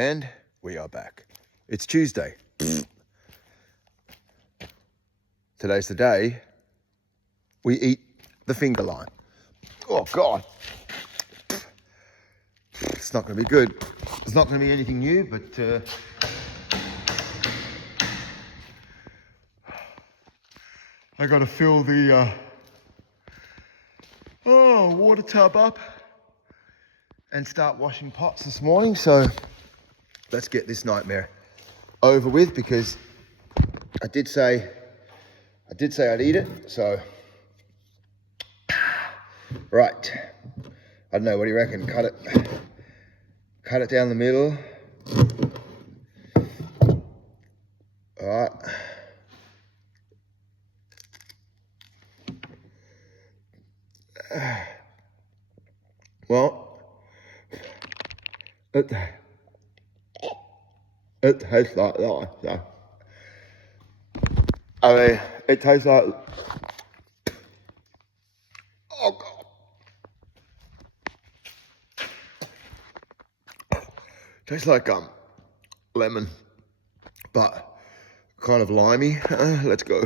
And we are back. It's Tuesday. Today's the day we eat the finger line. Oh God. It's not going to be good. It's not going to be anything new, but I got to fill the water tub up and start washing pots this morning. So let's get this nightmare over with, because I did say I'd eat it. So right, I don't know, what do you reckon? Cut it down the middle. All right. Well, it tastes like that. So. I mean, it tastes like, oh God. Tastes like lemon, but kind of limey. Let's go.